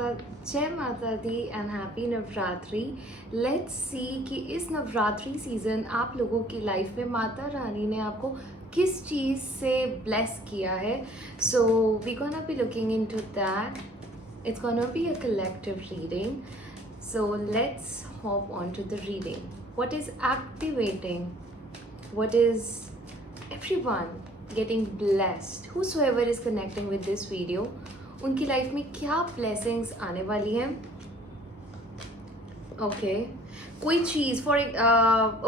जय Mata Di and happy Navratri. Let's see कि इस नवरात्रि सीजन आप लोगों की लाइफ में माता रानी ने आपको किस चीज़ से ब्लेस किया है। So we gonna be looking into that. It's gonna be a collective reading, so let's hop on to the reading. What is activating? What is everyone getting blessed? Whosoever is connecting with this video, उनकी life में क्या blessings आने वाली हैं? Okay कोई चीज़ for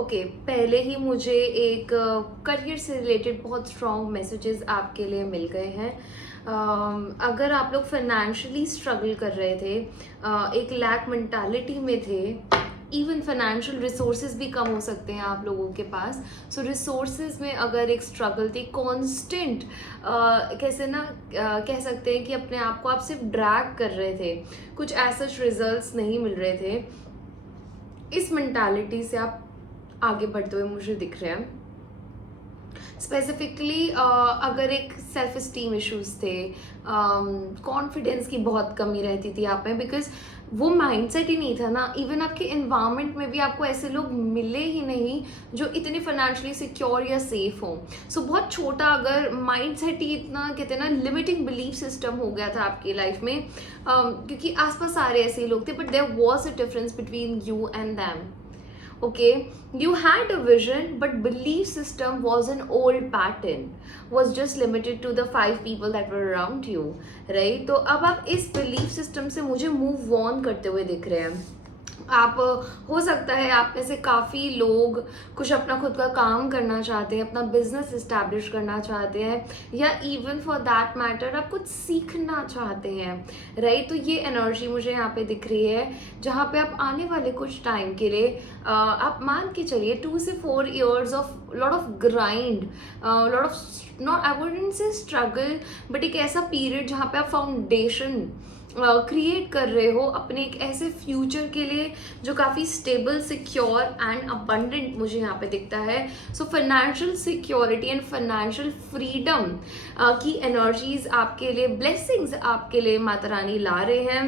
okay पहले ही मुझे एक करियर से रिलेटेड बहुत स्ट्रॉन्ग मैसेजेस आपके लिए मिल गए हैं। अगर आप लोग फाइनेंशियली स्ट्रगल कर रहे थे, एक लैक मेंटालिटी में थे, इवन फाइनेंशियल रिसोर्सेज भी कम हो सकते हैं आप लोगों के पास। सो रिसोर्सेज में अगर एक स्ट्रगल थी कॉन्स्टेंट, कैसे ना कह सकते हैं कि अपने आप को आप सिर्फ ड्रैग कर रहे थे, कुछ ऐसे रिजल्ट्स नहीं मिल रहे थे, इस मेंटालिटी से आप आगे बढ़ते हुए मुझे दिख रहे हैं। स्पेसिफिकली अगर एक सेल्फ इस्टीम इश्यूज थे, कॉन्फिडेंस की बहुत कमी रहती थी आप में, बिकॉज वो माइंडसेट ही नहीं था ना। इवन आपके इन्वायरमेंट में भी आपको ऐसे लोग मिले ही नहीं जो इतने फाइनेंशियली सिक्योर या सेफ हों। सो बहुत छोटा अगर माइंडसेट ही इतना कहते हैं ना लिमिटिंग बिलीफ सिस्टम हो गया था आपकी लाइफ में, क्योंकि आसपास सारे ऐसे ही लोग थे, but there was a difference between you and them. Okay, you had a vision, but belief system was an old pattern, was just limited to the 5 people that were around you, right? तो अब आप इस belief system से मुझे move on करते हुए दिख रहे हैं। आप हो सकता है आप में से काफ़ी लोग कुछ अपना खुद का काम करना चाहते हैं, अपना बिजनेस इस्टेब्लिश करना चाहते हैं, या इवन फॉर दैट मैटर आप कुछ सीखना चाहते हैं, राइट? तो ये एनर्जी मुझे यहाँ पे दिख रही है, जहाँ पे आप आने वाले कुछ टाइम के लिए आप मान के चलिए 2 से 4 years of lot of grind, lot of not I wouldn't say struggle, but एक ऐसा पीरियड जहाँ पे आप फाउंडेशन क्रिएट कर रहे हो अपने एक ऐसे फ्यूचर के लिए जो काफ़ी स्टेबल, सिक्योर एंड अबंडेंट मुझे यहाँ पे दिखता है। So financial security and financial freedom की एनर्जीज आपके लिए, ब्लेसिंग्स आपके लिए माता रानी ला रहे हैं।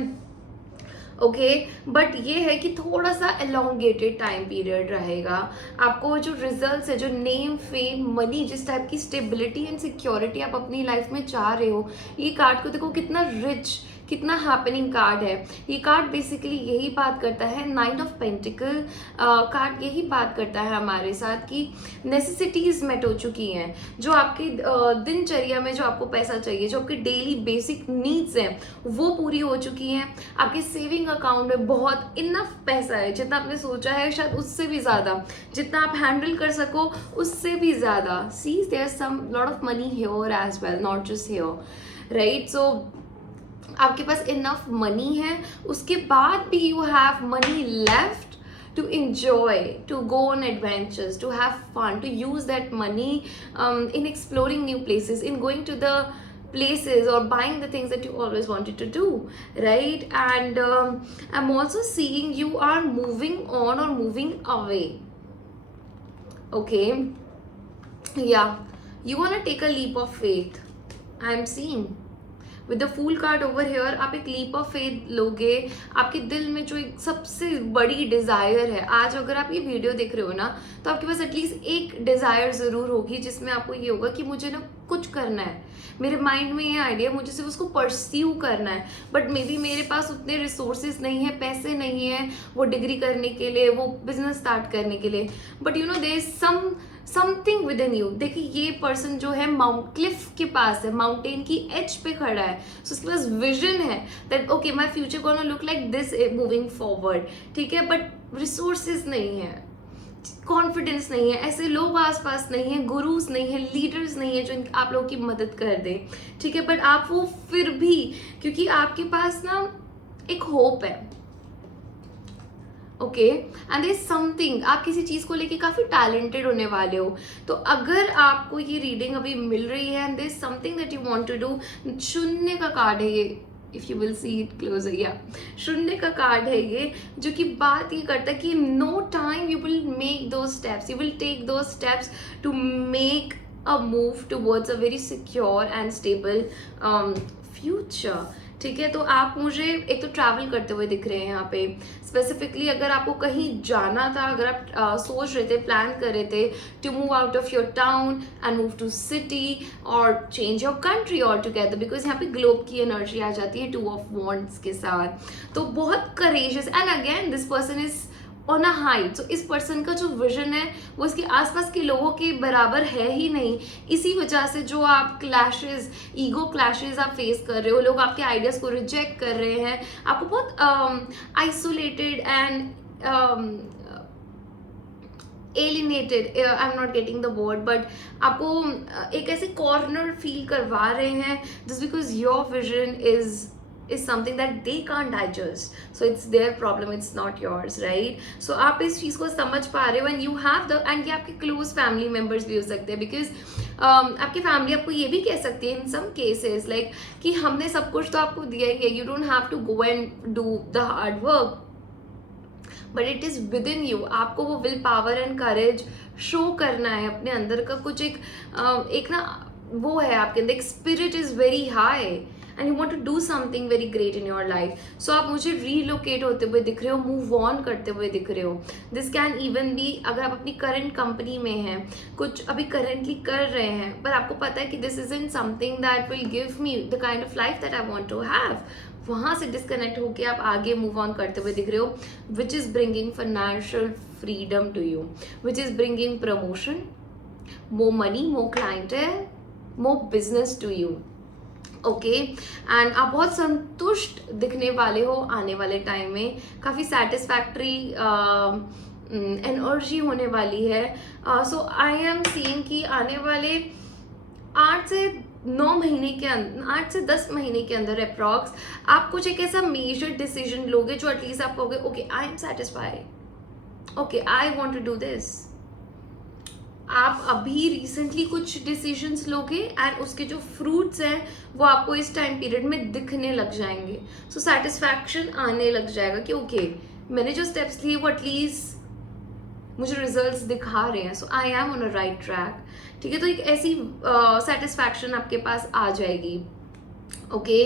ओके बट ये है कि थोड़ा सा एलोंगेटेड टाइम पीरियड रहेगा। आपको जो रिजल्ट्स है, जो नेम, फेम, मनी, जिस टाइप की स्टेबिलिटी एंड सिक्योरिटी आप अपनी लाइफ में चाह रहे हो, ये कार्ड को देखो कितना रिच, कितना हैपनिंग कार्ड है। ये कार्ड बेसिकली यही बात करता है, 9 ऑफ पेंटिकल कार्ड यही बात करता है हमारे साथ कि नेसेसिटीज मेट हो चुकी हैं, जो आपकी दिनचर्या में जो आपको पैसा चाहिए, जो आपकी डेली बेसिक नीड्स हैं वो पूरी हो चुकी हैं। आपके सेविंग अकाउंट में बहुत इनफ पैसा है, जितना आपने सोचा है शायद उससे भी ज़्यादा, जितना आप हैंडल कर सको उससे भी ज़्यादा। See there some lot of money here as well, not just here, right? So आपके पास इनफ मनी है, उसके बाद भी you have money left to enjoy, to go on adventures, to have fun, to use that money in exploring new places, in going to the places or buying the things that you always wanted to do, right? And I'm also seeing you are moving on or moving away. Okay, yeah, you want to take a leap of faith, I'm seeing with the fool card over here. आप एक leap of faith लोगे। आपके दिल में जो एक सबसे बड़ी डिज़ायर है, आज अगर आप ये वीडियो देख रहे हो ना, तो आपके पास एटलीस्ट एक डिज़ायर ज़रूर होगी जिसमें आपको ये होगा कि मुझे ना कुछ करना है, मेरे माइंड में ये आइडिया, मुझे सिर्फ उसको परस्यू करना है, बट मे बी मेरे पास उतने रिसोर्सेज नहीं है, पैसे नहीं है वो डिग्री करने के लिए, वो बिजनेस स्टार्ट करने के लिए, but you know there is something within you. देखिए ये पर्सन जो है माउंट क्लिफ के पास है, माउंटेन की एज पे खड़ा है, सो उसके पास विजन है that okay my future gonna look like this moving forward, ठीक है, बट रिसोर्सेज नहीं है, कॉन्फिडेंस नहीं है, ऐसे लोग आसपास नहीं है, गुरुज नहीं है, लीडर्स नहीं है जो आप लोगों की मदद कर दे, ठीक है, बट आप वो फिर भी, क्योंकि आपके पास ना एक होप है, okay, and there is something, आप किसी चीज़ को लेके काफ़ी टैलेंटेड होने वाले हो। तो अगर आपको ये रीडिंग अभी मिल रही है and there is something that you want to do, शून्य का कार्ड है ये, if you will see it closer, या शून्य का कार्ड है ये, जो कि बात ये करता है कि no time you will make दो स्टेप्स, यू विल टेक दो steps to make a move towards a very secure and stable future, ठीक है, तो आप मुझे एक तो ट्रैवल करते हुए दिख रहे हैं यहाँ पे। स्पेसिफिकली अगर आपको कहीं जाना था, अगर आप सोच रहे थे, प्लान कर रहे थे to move out of your town and move to city और change your country altogether, because यहाँ पे ग्लोब की एनर्जी आ जाती है 2 ऑफ वॉन्ड्स के साथ। तो बहुत courageous and again this person is on a height. So इस पर्सन का जो विजन है वो इसके आसपास के लोगों के बराबर है ही नहीं। इसी वजह से जो आप क्लैशेस, ईगो क्लैशेस आप फेस कर रहे हो, लोग आपके आइडियाज को रिजेक्ट कर रहे हैं, आपको बहुत isolated and alienated, I am not getting the word, but आपको एक ऐसे कॉर्नर फील करवा रहे हैं just because your vision is something that they can't digest, so it's their problem, it's not yours, right? So आप इस चीज़ को समझ पा रहे हो and you have the, and ये आपके close family members भी हो सकते हैं, because आपकी फैमिली आपको ये भी कह सकती है in some cases like कि हमने सब कुछ तो आपको दिया ही है, you don't have to go and do the hard work, but it is with in you. आपको वो will power and courage show करना है, अपने अंदर का कुछ एक ना वो है आपके अंदर, एक spirit is very high and you want to do something very great in your life. So आप मुझे रीलोकेट होते हुए दिख रहे हो, मूव ऑन करते हुए दिख रहे हो। दिस कैन इवन बी अगर आप अपनी करंट कंपनी में हैं, कुछ अभी करेंटली कर रहे हैं, पर आपको पता है कि this is in something that will give me the kind of life that I want to have. वहाँ से डिस्कनेक्ट होकर आप आगे मूव ऑन करते हुए दिख रहे हो, which is bringing financial freedom to you, which is bringing promotion, more money, more clientele, more business to you. Okay and आप बहुत संतुष्ट दिखने वाले हो आने वाले टाइम में, काफ़ी सेटिस्फैक्ट्री एनर्जी होने वाली है। सो आई एम सीइंग कि आने वाले 8 से 9 महीने के अंदर, 8 से 10 महीने के अंदर अप्रॉक्स आप कुछ एक ऐसा मेजर डिसीजन लोगे जो एटलीस्ट आप कहोगे okay I am satisfied, okay I want to do this. आप अभी रिसेंटली कुछ डिसीजंस लोगे एंड उसके जो फ्रूट्स हैं वो आपको इस टाइम पीरियड में दिखने लग जाएंगे। सो सेटिस्फैक्शन आने लग जाएगा कि ओके मैंने जो स्टेप्स लिए वो एटलीस्ट मुझे रिजल्ट्स दिखा रहे हैं, so I am on a right track. ठीक है, तो एक ऐसी सेटिस्फैक्शन आपके पास आ जाएगी। ओके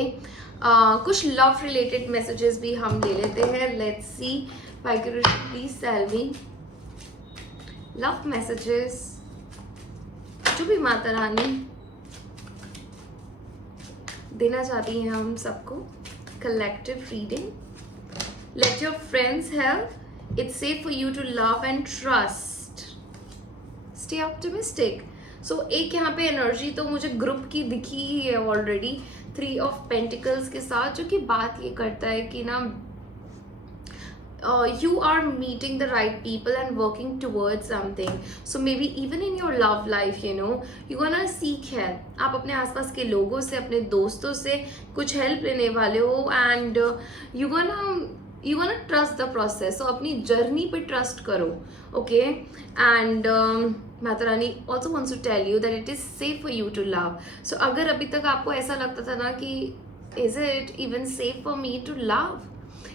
कुछ लव रिलेटेड मैसेजेस भी हम ले लेते हैं। Let's see, please tell me love messages जो भी माता रानी देना चाहती हैं हम सबको। Collective reading, let your friends help, it's safe for you to love and trust, stay optimistic. So एक यहाँ पे एनर्जी तो मुझे ग्रुप की दिखी ही है ऑलरेडी, 3 ऑफ पेंटिकल्स के साथ, जो कि बात ये करता है कि ना you are meeting the right people and working towards something. So maybe even in your love life, you know, you're gonna seek help. आप अपने आसपास के लोगों से, अपने दोस्तों से कुछ हेल्प लेने वाले हो and you're gonna trust the process. So अपनी जर्नी पे ट्रस्ट करो, okay? And Mata Rani also wants to tell you that it is safe for you to love. So अगर अभी तक आपको ऐसा लगता था ना कि is it even safe for me to love?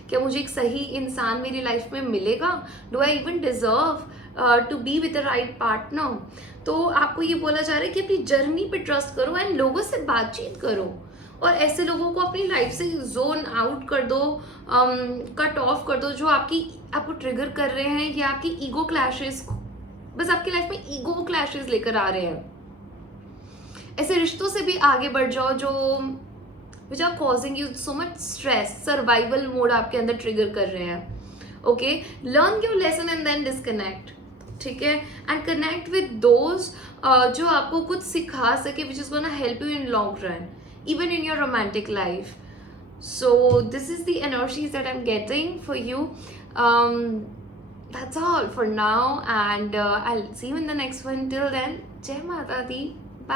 क्या मुझे एक सही इंसान मेरी लाइफ में मिलेगा? Do I even deserve to be with the right partner? तो आपको ये बोला जा रहा है कि अपनी जर्नी पे ट्रस्ट करो एंड लोगों से बातचीत करो, और ऐसे लोगों को अपनी लाइफ से जोन आउट कर दो, कट ऑफ कर दो जो आपको ट्रिगर कर रहे हैं या आपकी ईगो क्लैशेस, बस आपकी लाइफ में ईगो क्लैशेस लेकर आ रहे हैं। ऐसे रिश्तों से भी आगे बढ़ जाओ जो which are causing you so much stress, survival mode आपके अंदर ट्रिगर कर रहे हैं। Okay, learn your lesson and then disconnect. ठीक है, एंड कनेक्ट विद दोज जो आपको कुछ सिखा सके, which is gonna help you in long run, even in your romantic life. So this is the energies that I am getting for you. That's all for now, and I'll see you in the next one. Till then, Jai Mata Di.